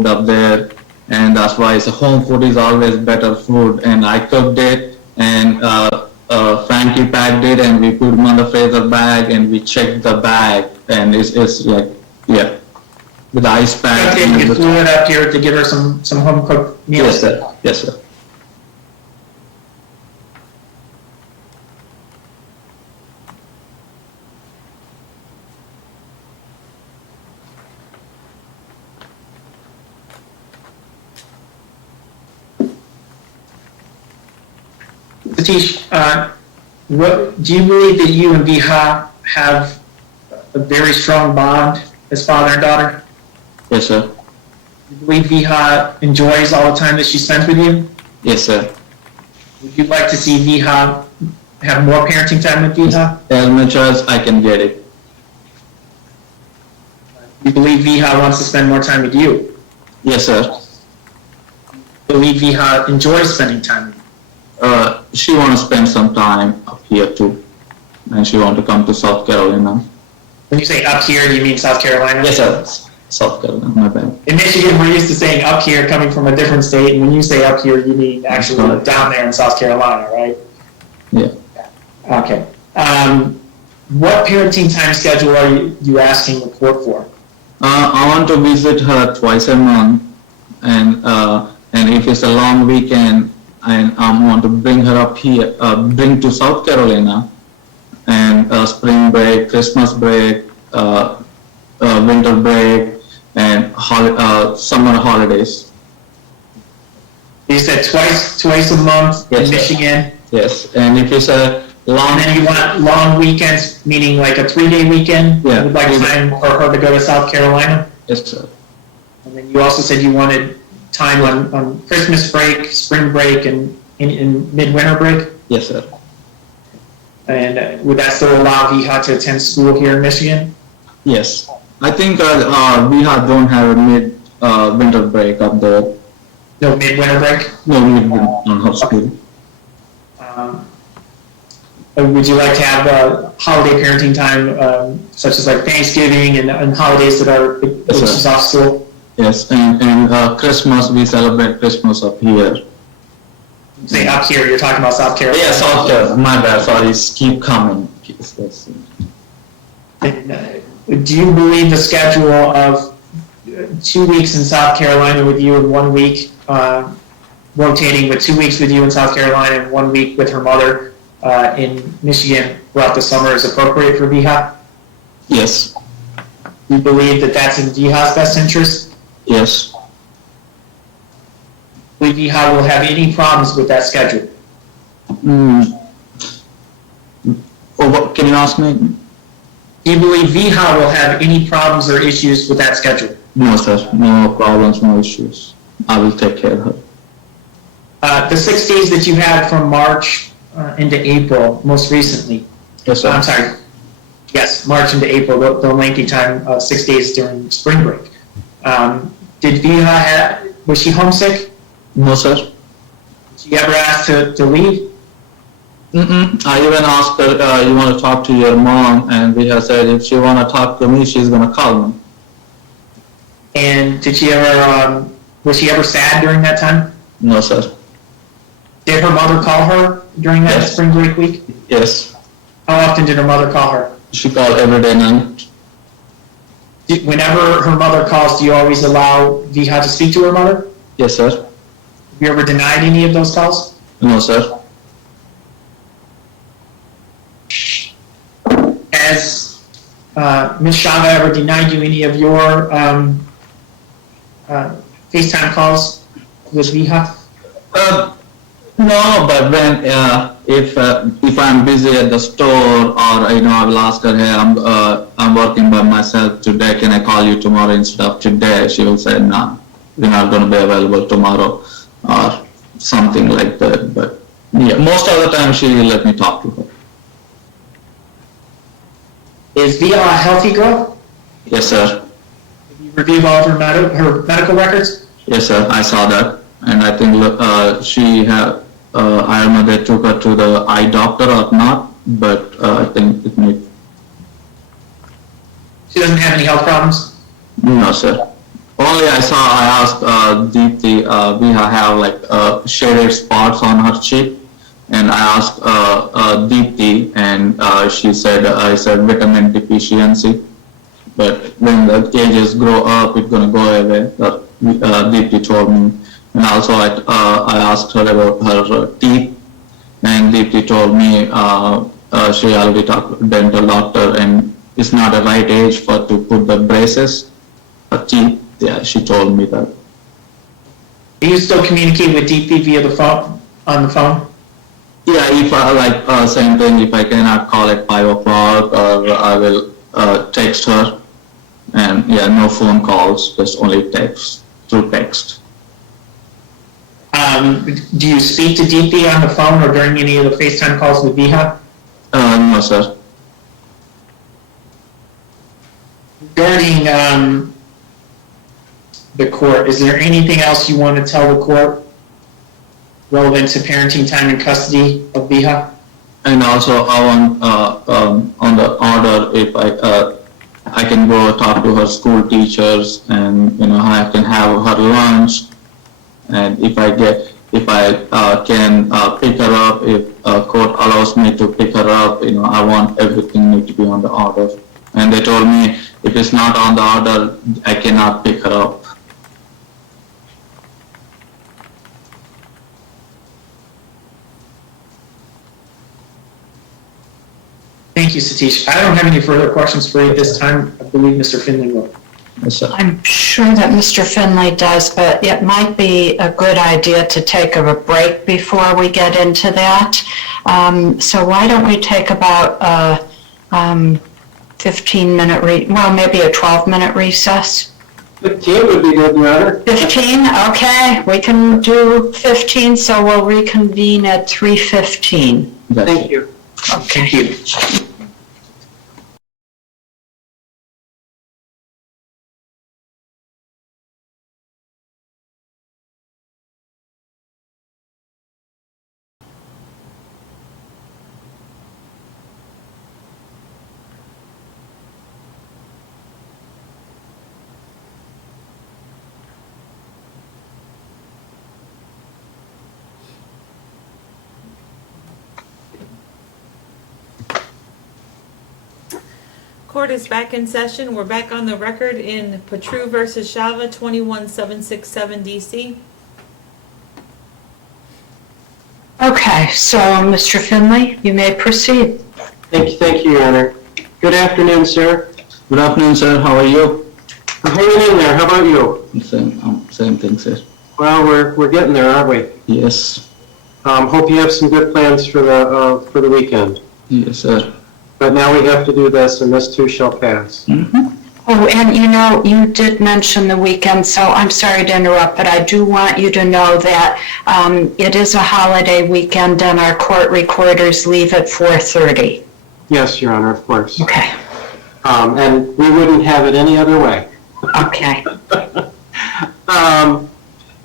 food up there, and that's why it's home food is always better food. And I cooked it, and Frankie packed it, and we put them on the freezer bag, and we checked the bag, and it's like, yeah, with the ice pack. Okay, you flew it up here to give her some home cooked meals. Yes, sir. Yes, sir. Satish, what do you believe that you and Viha have a very strong bond as father and daughter? Yes, sir. Do you believe Viha enjoys all the time that she spends with you? Yes, sir. Would you like to see Viha have more parenting time with Viha? As much as I can get it. Do you believe Viha wants to spend more time with you? Yes, sir. Do you believe Viha enjoys spending time with you? She want to spend some time up here too, and she want to come to South Carolina. When you say up here, you mean South Carolina? Yes, sir. South Carolina, my bad. In Michigan, we're used to saying up here coming from a different state, and when you say up here, you mean actually down there in South Carolina, right? Yeah. Okay. What parenting time schedule are you asking the court for? I want to visit her twice a month, and if it's a long weekend, and I want to bring her up here, bring to South Carolina, and spring break, Christmas break, winter break, and summer holidays. You said twice a month Yes, in sir. Michigan. Yes, and if it's a long, And then you want long weekends, meaning like a 3-day weekend? Yeah. You would like time for her to go to South Carolina? yes, sir. And then you also said you wanted time on Christmas break, spring break, and in midwinter break? Yes, sir. And would that still allow Viha to attend school here in Michigan? Yes. I think we don't have a winter break up there. No midwinter break? No, we don't have school. Would you like to have holiday parenting time, such as like Thanksgiving and holidays that are which is off school? Yes, and Christmas, we celebrate Christmas up here. Say up here, you're talking about South Carolina. Yeah, South Carolina. My bad, sorry, keep coming. Yes. Do you believe the schedule of 2 weeks in South Carolina with you and 1 week rotating with 2 weeks with you in South Carolina and 1 week with her mother in Michigan throughout the summer is appropriate for Viha? Yes. Do you believe that that's in Viha's best interest? Yes. Do you believe Viha will have any problems with that schedule? What, can you ask me? Do you believe Viha will have any problems or issues with that schedule? No, sir. No problems, no issues. I will take care of her. The 6 days that you had from March into April, most recently. Yes, sir. I'm sorry. Yes, March into April, the lengthy time of 6 days during spring break. Did Viha was she homesick? No, sir. Did she ever ask to leave? I even asked her, you want to talk to your mom? And we have said, if she want to talk to me, she's going to call me. And did she ever, was she ever sad during that time? No, sir. Did her mother call her during that Yes. spring break week? Yes. How often did her mother call her? She called every day night. Whenever her mother calls, do you always allow Viha to speak to her mother? Yes, sir. Have you ever denied any of those calls? No, sir. Has Ms. Shava ever denied you any of your FaceTime calls with Viha? No, but when if I'm busy at the store, or I will ask her, hey, I'm working by myself today. Can I call you tomorrow instead of today? She will say, no, you're not going to be available tomorrow, or something like that. But yeah, most of the time she will let me talk to her. Is Viha a healthy girl? Yes, sir. Have you reviewed all of her medical records? Yes, sir. I saw that, and I think she have. I don't know they took her to the eye doctor or not, but I think it may. She doesn't have any health problems? No, sir. All only I asked Deepti, we have like shaded spots on her cheek, and I asked Deepti, and she said, I said vitamin deficiency, but when the ages grow up, it's gonna go away. Deepti told me, and also I asked her about her teeth, and Deepti told me she already talked to dental doctor, and it's not the right age for to put the braces. Her teeth. Yeah, she told me that. Do you still communicate with DP via the phone, on the phone? Yeah, if I like same thing, if I cannot call at 5 o'clock, or I will text her, and yeah, no phone calls, just only text, through text. Do you speak to DP on the phone or during any of the FaceTime calls with Viha? No, sir. Regarding the court, is there anything else you want to tell the court relevant to parenting time and custody of Viha? And also, I want on the order, if I can go talk to her school teachers, and I can have her lunch, and if I can pick her up, if court allows me to pick her up, I want everything need to be on the order. And they told me if it's not on the order, I cannot pick her up. Thank you, Satish. I don't have any further questions for you at this time. I believe Mr. Finley will. Yes, sir. I'm sure that Mr. Finley does, but it might be a good idea to take a break before we get into that. So why don't we take about a 15-minute, maybe a 12-minute recess? 15 would be good, Your Honor. 15? Okay, we can do 15, so we'll reconvene at 3:15. Thank you. Thank you. Court is back in session. We're back on the record in Potru versus Shava, 21767 DC. Okay, so Mr. Finley, you may proceed. Thank you, Your Honor. Good afternoon, sir. Good afternoon, sir. How are you? I'm hanging in there. How about you? Same thing, sir. Well, we're getting there, aren't we? Yes. Hope you have some good plans for the weekend. Yes, sir. But now we have to do this, and this too shall pass. Mm-hmm. Oh, and you did mention the weekend, so I'm sorry to interrupt, but I do want you to know that it is a holiday weekend and our court recorders leave at 4:30. Yes, Your Honor, of course. Okay. And we wouldn't have it any other way. Okay. All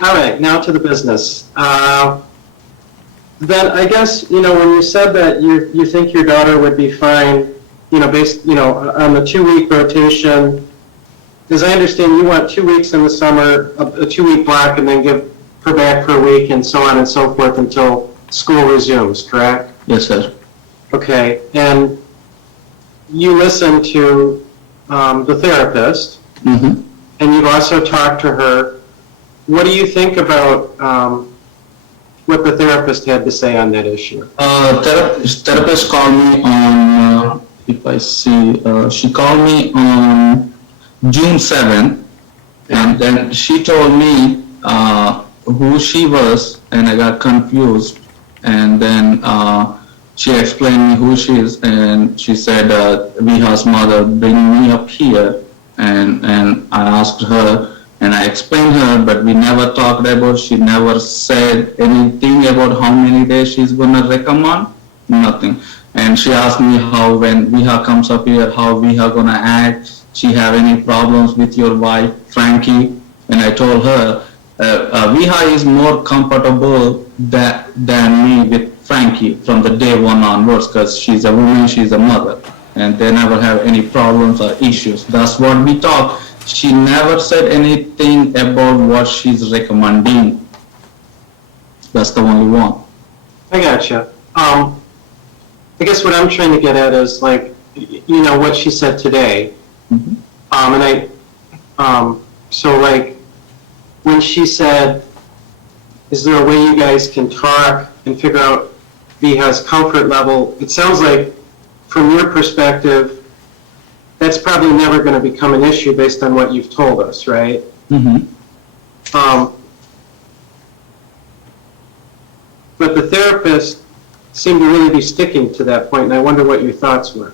right, now to the business. Then I guess, when you said that you think your daughter would be fine, based, on the 2-week rotation, as I understand, you want 2 weeks in the summer, a 2-week block, and then give her back for a week, and so on and so forth until school resumes, correct? Yes, sir. Okay, and you listen to the therapist, Mm-hmm. and you've also talked to her. What do you think about what the therapist had to say on that issue? Therapist called me on, if I see, she called me on June 7th, and then she told me who she was, and I got confused, and then she explained me who she is, and she said, Viha's mother, bring me up here, and I asked her, and I explained her, but we never talked about, she never said anything about how many days she's gonna recommend, nothing. And she asked me how, when Viha comes up here, how Viha gonna act, she have any problems with your wife, Frankie, and I told her, Viha is more comfortable than me with Frankie from the day one onwards, because she's a woman, she's a mother, and they never have any problems or issues. That's what we talk. she never said anything about what she's recommending. That's the only one. I gotcha. I guess what I'm trying to get at is like, you know, what she said today. Mhm. So like, when she said, is there a way you guys can talk and figure out Viha's comfort level? It sounds like, from your perspective, that's probably never going to become an issue based on what you've told us, right? Mm-hmm. But the therapist seemed to really be sticking to that point, and I wonder what your thoughts were.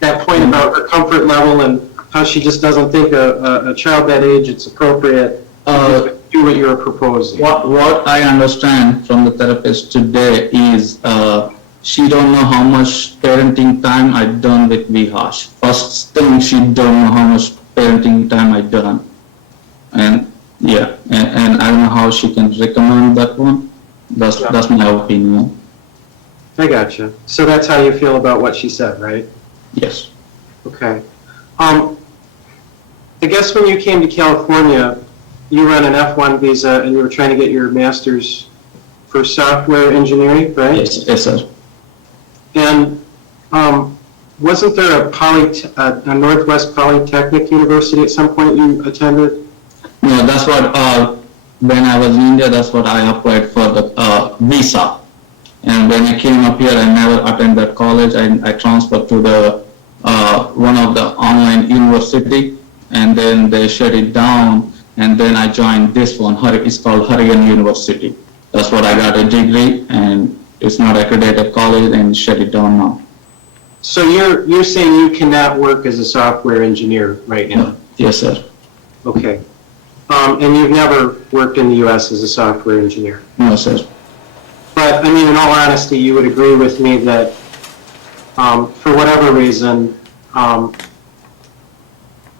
That point about her comfort level and how she just doesn't think a child that age it's appropriate to do what you're proposing. What I understand from the therapist today is she don't know how much parenting time I done with Vihash. First thing, she don't know how much parenting time I done, and yeah, and I don't know how she can recommend that one. That's my opinion. I gotcha. So that's how you feel about what she said, right? Yes. Okay. I guess when you came to California, you were on an F1 visa and you were trying to get your master's for software engineering, right? Yes, sir. And wasn't there a Northwest Polytechnic University at some point you attended? No, that's what, when I was in India, that's what I applied for the visa. And when I came up here, I never attended college. I transferred to the one of the online university, and then they shut it down, and then I joined this one. It's called Harian University. That's what I got a degree, and it's not accredited college, and shut it down now. So you're saying you cannot work as a software engineer right now? Yes, sir. Okay. And you've never worked in the U.S. as a software engineer? No, sir. But, I mean, in all honesty, you would agree with me that for whatever reason,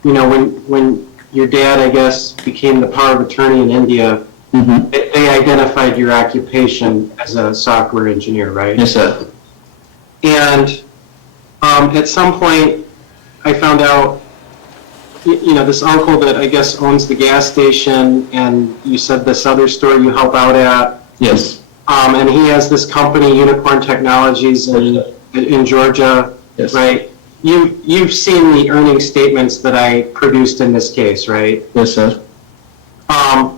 you know, when your dad, I guess, became the power of attorney in India, Mm-hmm. they identified your occupation as a software engineer, right? Yes, sir. And at some point, I found out, you know, this uncle that I guess owns the gas station, and you said this other store you help out at, Yes. and he has this company, Unicorn Technologies, in Georgia, Yes. right? You've seen the earnings statements that I produced in this case, right? Yes, sir.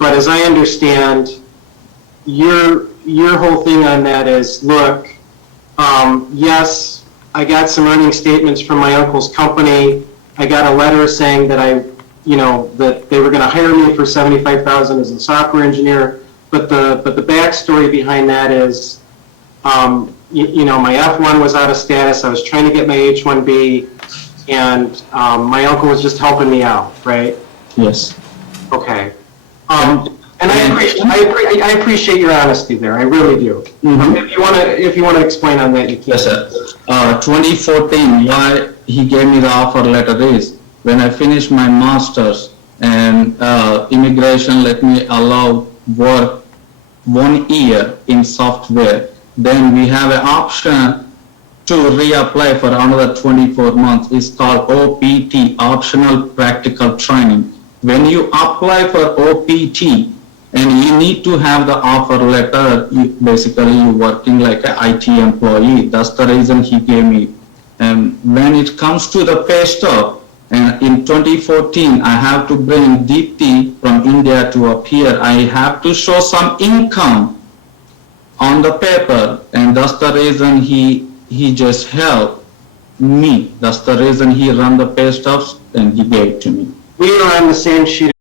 But as I understand, your whole thing on that is, look, yes, I got some earnings statements from my uncle's company. I got a letter saying that that they were going to hire me for $75,000 as a software engineer. But the backstory behind that is, my F1 was out of status. I was trying to get my H1B, and my uncle was just helping me out, right? Yes. Okay. And I appreciate your honesty there. I really do. Mm-hmm. If you want to explain on that, you can. Yes, sir. 2014, why he gave me the offer letter is, when I finished my master's and immigration let me allow work 1 year in software, then we have an option to reapply for another 24 months. It's called OPT, Optional Practical Training. When you apply for OPT, and you need to have the offer letter, basically you're working like an IT employee. That's the reason he gave me. And when it comes to the pay stub, and in 2014, I have to bring Deepti from India to up here. I have to show some income on the paper, and that's the reason he just helped me. That's the reason he ran the pay stubs and he gave it to me. We are on the same sheet